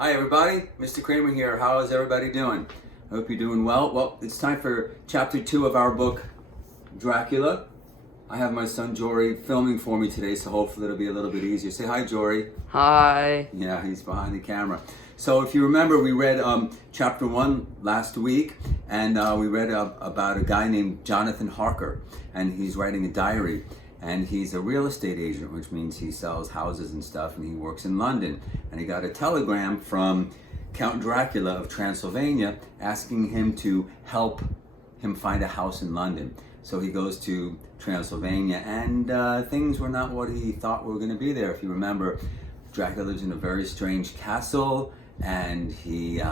Hi everybody, Mr. Kramer here. How is everybody doing? I hope you're doing well. Well, it's time for chapter 2 of our book, Dracula. I have my son Jory filming for me today, so hopefully it'll be a little bit easier. Say hi, Jory. Hi. Yeah, he's behind the camera. So if you remember, we read chapter 1 last week, and we read about a guy named Jonathan Harker, and he's writing a diary. And he's a real estate agent, which means he sells houses and stuff, and he works in London. And he got a telegram from Count Dracula of Transylvania asking him to help him find a house in London. So he goes to Transylvania, and things were not what he thought were going to be there. If you remember, Dracula lives in a very strange castle, and he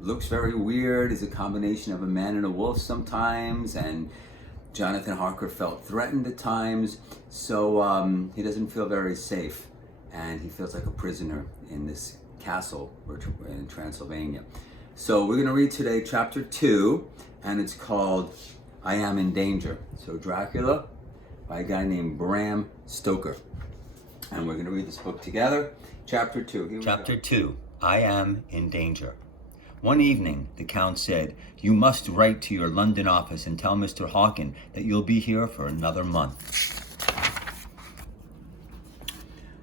looks very weird. He's a combination of a man and a wolf sometimes, and Jonathan Harker felt threatened at times, so he doesn't feel very safe, and he feels like a prisoner in this castle in Transylvania. So we're going to read today chapter 2, and it's called I Am in Danger. So Dracula by a guy named Bram Stoker. And we're going to read this book together. Chapter 2. Chapter 2, I Am in Danger. One evening, the Count said, "You must write to your London office and tell Mr. Hawken that you'll be here for another month."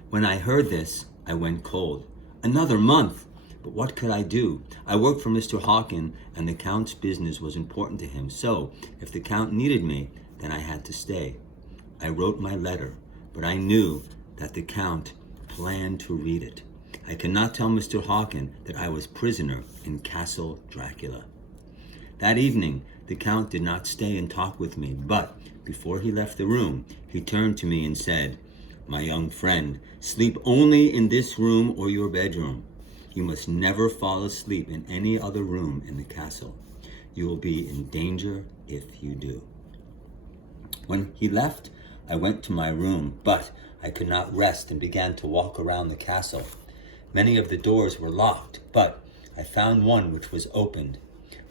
When I heard this, I went cold. Another month? But what could I do? I worked for Mr. Hawken, and the Count's business was important to him, so if the Count needed me, then I had to stay. I wrote my letter, but I knew that the Count planned to read it. I cannot tell Mr. Hawken that I was prisoner in Castle Dracula. That evening, the Count did not stay and talk with me, but before he left the room, he turned to me and said, "My young friend, sleep only in this room or your bedroom. You must never fall asleep in any other room in the castle. You will be in danger if you do." When he left, I went to my room, but I could not rest and began to walk around the castle. Many of the doors were locked, but I found one which was opened.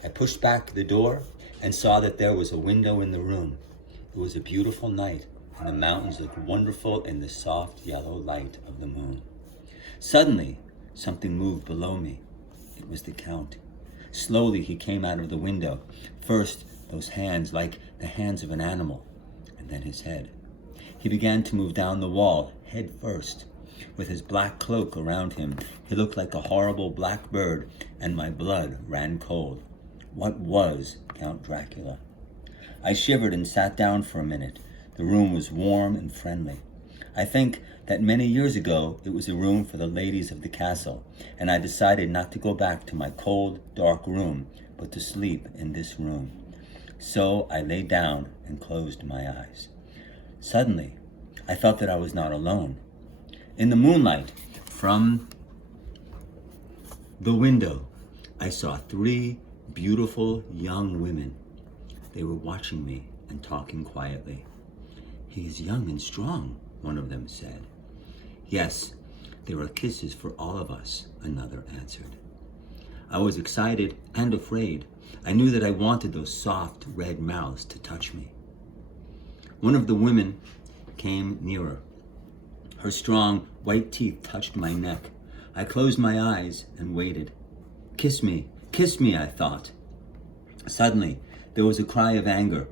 I pushed back the door and saw that there was a window in the room. It was a beautiful night, and the mountains looked wonderful in the soft yellow light of the moon. Suddenly, something moved below me. It was the Count. Slowly, he came out of the window. First, those hands like the hands of an animal, and then his head. He began to move down the wall, head first. With his black cloak around him, he looked like a horrible black bird, and my blood ran cold. What was Count Dracula? I shivered and sat down for a minute. The room was warm and friendly. I think that many years ago it was a room for the ladies of the castle, and I decided not to go back to my cold, dark room, but to sleep in this room. So I lay down and closed my eyes. Suddenly, I felt that I was not alone. In the moonlight, from the window, I saw 3 beautiful young women. They were watching me and talking quietly. "He is young and strong," one of them said. "Yes, there are kisses for all of us," another answered. I was excited and afraid. I knew that I wanted those soft red mouths to touch me. One of the women came nearer. Her strong white teeth touched my neck. I closed my eyes and waited. Kiss me, I thought. Suddenly, there was a cry of anger.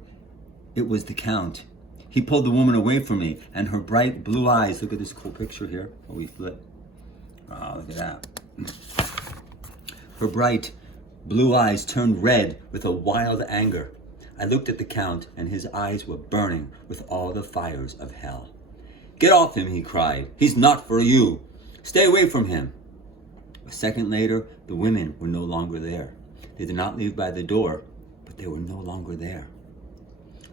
It was the Count. He pulled the woman away from me, and her bright blue eyes, look at this cool picture here, while we flip. Oh, look at that. Her bright blue eyes turned red with a wild anger. I looked at the Count, and his eyes were burning with all the fires of hell. "Get off him," he cried. "He's not for you. Stay away from him." A second later, the women were no longer there. They did not leave by the door, but they were no longer there.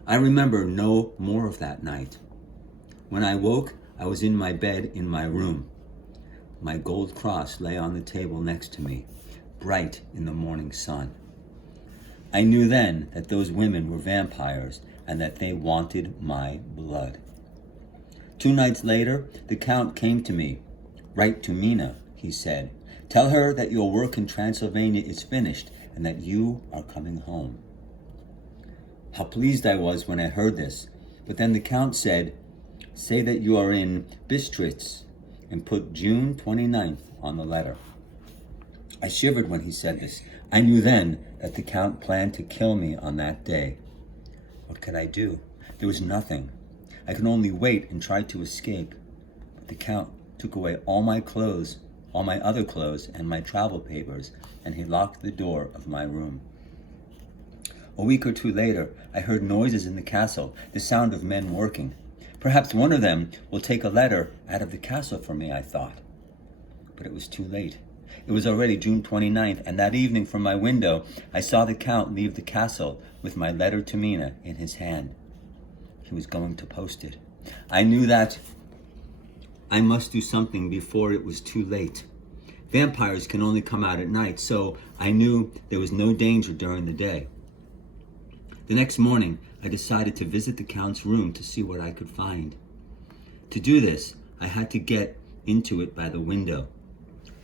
I remember no more of that night. When I woke, I was in my bed in my room. My gold cross lay on the table next to me, bright in the morning sun. I knew then that those women were vampires and that they wanted my blood. 2 nights later, the Count came to me. "Write to Mina," he said. "Tell her that your work in Transylvania is finished and that you are coming home." How pleased I was when I heard this. But then the Count said, "Say that you are in Bistritz and put June 29th on the letter." I shivered when he said this. I knew then that the Count planned to kill me on that day. What could I do? There was nothing. I could only wait and try to escape. But the Count took away all my clothes, all my other clothes, and my travel papers, and he locked the door of my room. A week or two later, I heard noises in the castle, the sound of men working. Perhaps one of them will take a letter out of the castle for me, I thought. But it was too late. It was already June 29th, and that evening from my window, I saw the Count leave the castle with my letter to Mina in his hand. He was going to post it. I knew that I must do something before it was too late. Vampires can only come out at night, so I knew there was no danger during the day. The next morning, I decided to visit the Count's room to see what I could find. To do this, I had to get into it by the window.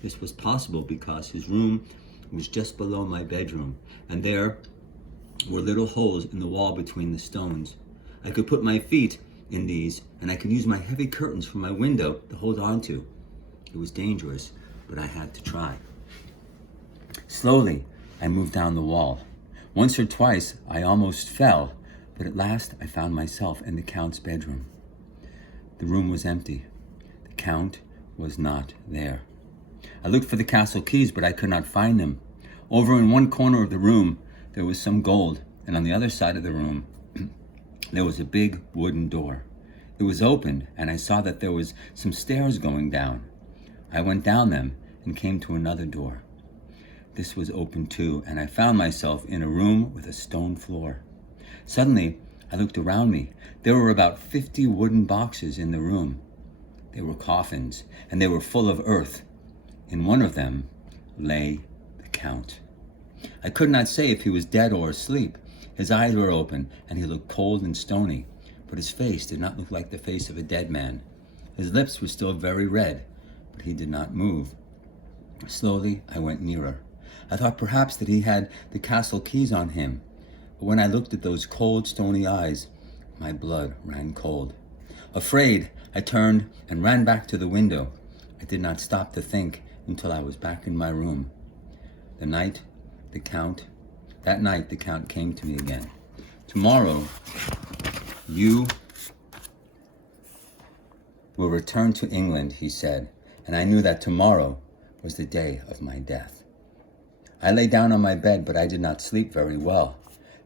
This was possible because his room was just below my bedroom, and there were little holes in the wall between the stones. I could put my feet in these, and I could use my heavy curtains from my window to hold on to. It was dangerous, but I had to try. Slowly, I moved down the wall. Once or twice, I almost fell, but at last I found myself in the Count's bedroom. The room was empty. The Count was not there. I looked for the castle keys, but I could not find them. Over in one corner of the room, there was some gold, and on the other side of the room, there was a big wooden door. It was open, and I saw that there was some stairs going down. I went down them and came to another door. This was open too, and I found myself in a room with a stone floor. Suddenly, I looked around me. There were about 50 wooden boxes in the room. They were coffins, and they were full of earth. In one of them lay the Count. I could not say if he was dead or asleep. His eyes were open, and he looked cold and stony, but his face did not look like the face of a dead man. His lips were still very red, but he did not move. Slowly, I went nearer. I thought perhaps that he had the castle keys on him, but when I looked at those cold, stony eyes, my blood ran cold. Afraid, I turned and ran back to the window. I did not stop to think until I was back in my room. That night, the Count came to me again. Tomorrow, you will return to England, he said, and I knew that tomorrow was the day of my death. I lay down on my bed, but I did not sleep very well.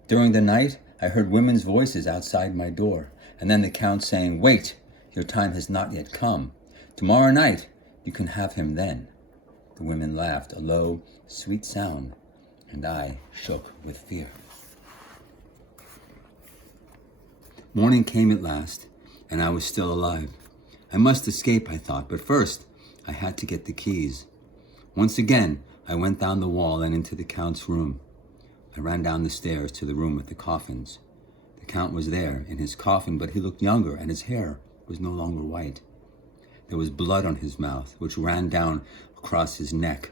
During the night, I heard women's voices outside my door, and then the Count saying, "Wait, your time has not yet come. Tomorrow night, you can have him then." The women laughed, a low, sweet sound, and I shook with fear. Morning came at last, and I was still alive. I must escape, I thought, but first, I had to get the keys. Once again, I went down the wall and into the Count's room. I ran down the stairs to the room with the coffins. The Count was there in his coffin, but he looked younger, and his hair was no longer white. There was blood on his mouth, which ran down across his neck.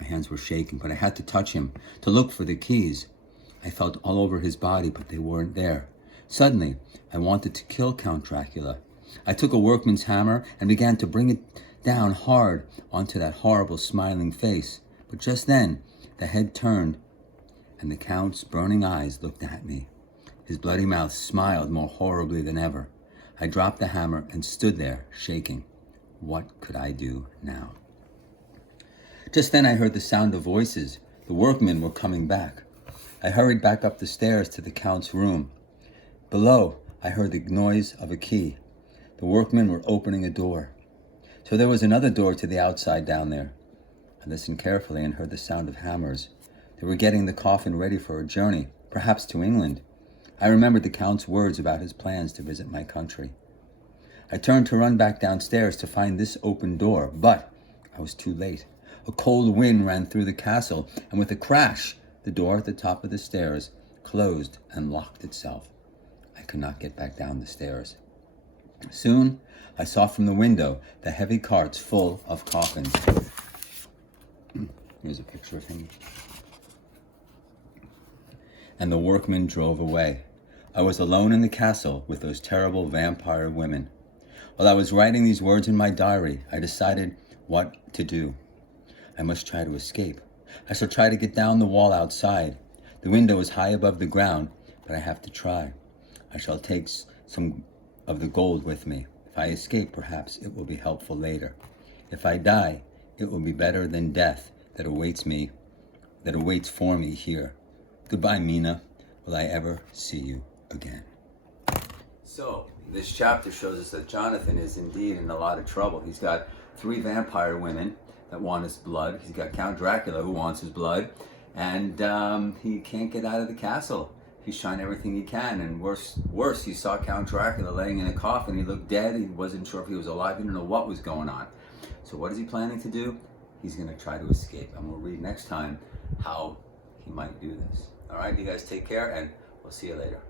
My hands were shaking, but I had to touch him, to look for the keys. I felt all over his body, but they weren't there. Suddenly, I wanted to kill Count Dracula. I took a workman's hammer and began to bring it down hard onto that horrible smiling face. But just then, the head turned, and the Count's burning eyes looked at me. His bloody mouth smiled more horribly than ever. I dropped the hammer and stood there, shaking. What could I do now? Just then I heard the sound of voices. The workmen were coming back. I hurried back up the stairs to the Count's room. Below, I heard the noise of a key. The workmen were opening a door. So there was another door to the outside down there. I listened carefully and heard the sound of hammers. They were getting the coffin ready for a journey, perhaps to England. I remembered the Count's words about his plans to visit my country. I turned to run back downstairs to find this open door, but I was too late. A cold wind ran through the castle, and with a crash, the door at the top of the stairs closed and locked itself. I could not get back down the stairs. Soon, I saw from the window the heavy carts full of coffins. Here's a picture of him. And the workmen drove away. I was alone in the castle with those terrible vampire women. While I was writing these words in my diary, I decided what to do. I must try to escape. I shall try to get down the wall outside. The window is high above the ground, but I have to try. I shall take some of the gold with me. If I escape, perhaps it will be helpful later. If I die, it will be better than death that awaits for me here. Goodbye, Mina. Will I ever see you again? So, this chapter shows us that Jonathan is indeed in a lot of trouble. He's got 3 vampire women that want his blood. He's got Count Dracula who wants his blood. And he can't get out of the castle. He's trying everything he can. And worse, he saw Count Dracula laying in a coffin. He looked dead. He wasn't sure if he was alive. He didn't know what was going on. So what is he planning to do? He's going to try to escape. And we'll read next time how he might do this. All right, you guys take care, and we'll see you later.